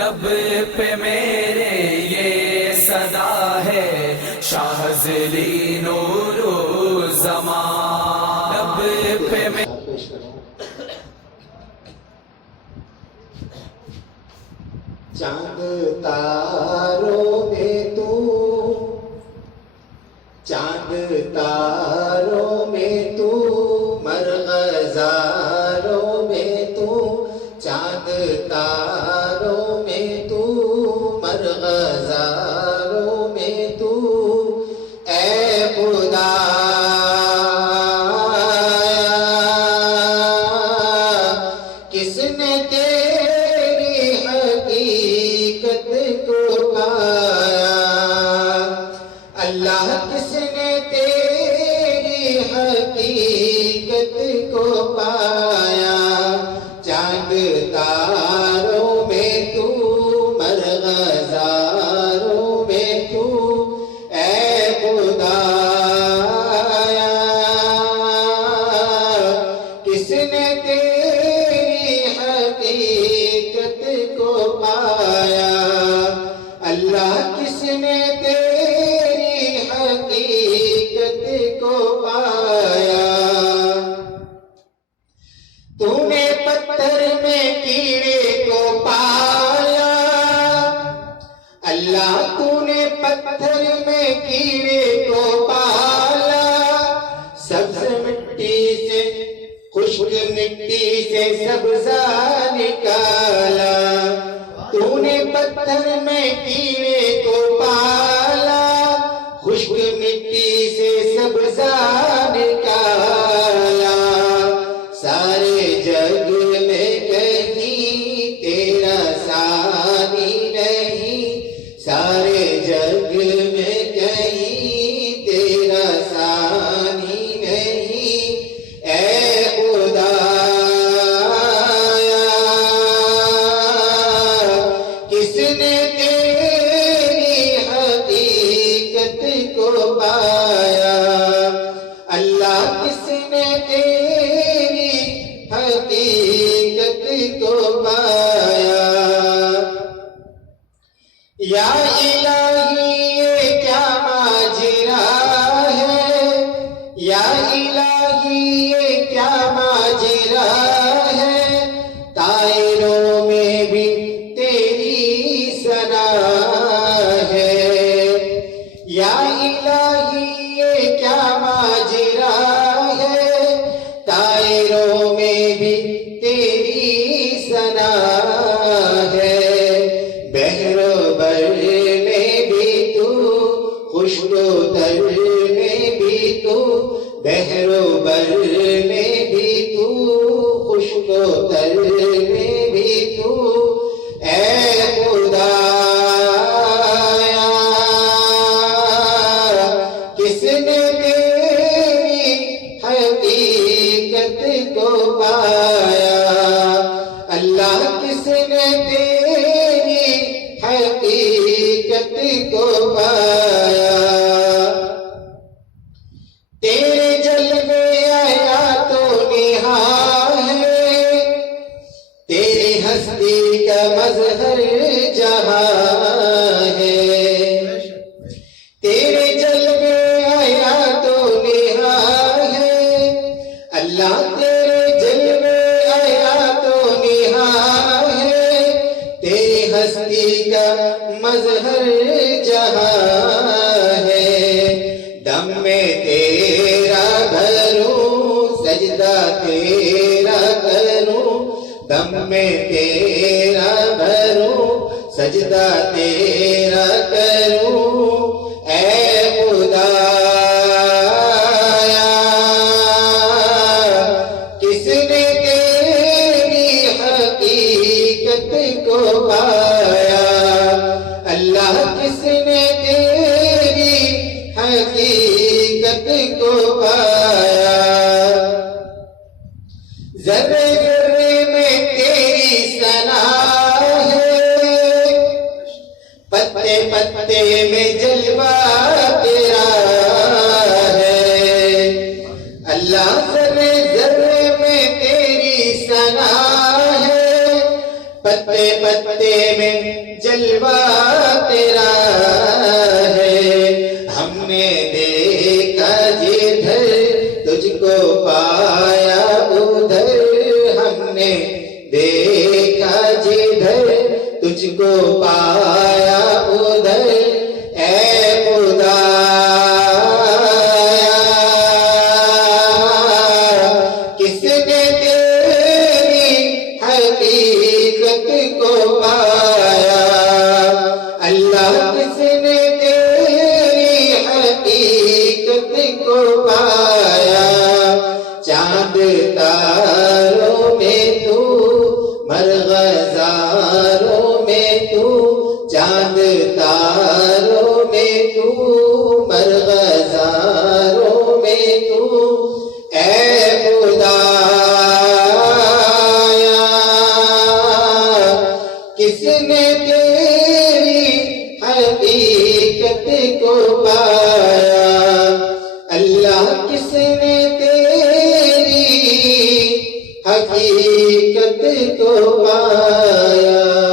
لب پہ میرے یہ صدا ہے شاہزلی نور زمان، لب پہ چاند تاروں میں تو، چاند تاروں میں تو، مرغزاروں میں تو، چاند تاروں میں تو، مرغزاروں میں تو، اے خدا کس نے تیری حقیقت کو پایا، اللہ کس نے تیری حقیقت کو پایا، چاند تاروں میں تو، مرغزاروں میں تو، اے خدا کس نے تیری حقیقت کو پایا، اللہ کس نے تیری حقیقت کو پایا، تو نے پتھر میں کیڑے کو پایا، اللہ تو نے پتھر میں کیڑے کو پایا، سبز مٹی سے خشک مٹی سے سبزہ نکالا، تو نے پتھر میں کیڑے کو پالا، خشک مٹی سے سبزہ نکالا، سارے جگ میں کہیں تیرا ثانی نہیں، سارے جگ میں کہیں تیرا ثانی نہیں، اے خدا کس نے تیری حقیقت کو پایا، اللہ کس نے تیری حقیقت کو پایا، یا الہی یہ کیا ماجرا ہے، یا الہی یہ کیا ماجرا ہے، طائروں میں بھی تیری ثنا ہے، یا الہی یہ کیا ماجرا ہے، طائروں میں بھی تیری ثنا ہے، بحر و بر میں بھی تو، خشک و تر میں بھی تو، بحر و بر میں بھی تو، خشک و تر میں بھی تو، اے خدا کس نے تیری حقیقت کو پایا، اللہ کس نے تیری حقیقت کو پایا، تیرے جلوے آیا تو نہاں ہے، تیری ہستی کا مظہر جہاں ہے، تیرے جلوے آیا تو نہاں ہے، اللہ تیرے جلوے آیا تو نہاں ہے، تیری ہستی کا مظہر جہاں ہے، دم میں تیرا بھروں سجدہ تیرا کروں، دم میں تیرا بھروں سجدہ تیرا کروں، اے خدا کس نے تیری حقیقت کو پایا، اللہ کس نے تیری حقیقت کو پایا، ذرے ذرے میں تیری ثنا ہے، پتے پتے میں جلوہ تیرا ہے، اللہ ذرے ذرے میں تیری ثنا ہے، پتے پتے میں جلوہ تیرا ہے، ہم نے دیکھا جدھر تجھ کو پایا ادھر، ہم نے دیکھا جدھر تجھ کو پایا ادھر، اے خدا کس نے تیری حقیقت کو پایا، اللہ کس نے تیری حقیقت کو پایا، چاند تاروں میں تو مرغزاروں میں تو، چاند تاروں میں تو مرغزاروں میں تو، اے خدا کس نے تیری حقیقت کو پایا، اللہ کس نے تیری حقیقت کو پایا۔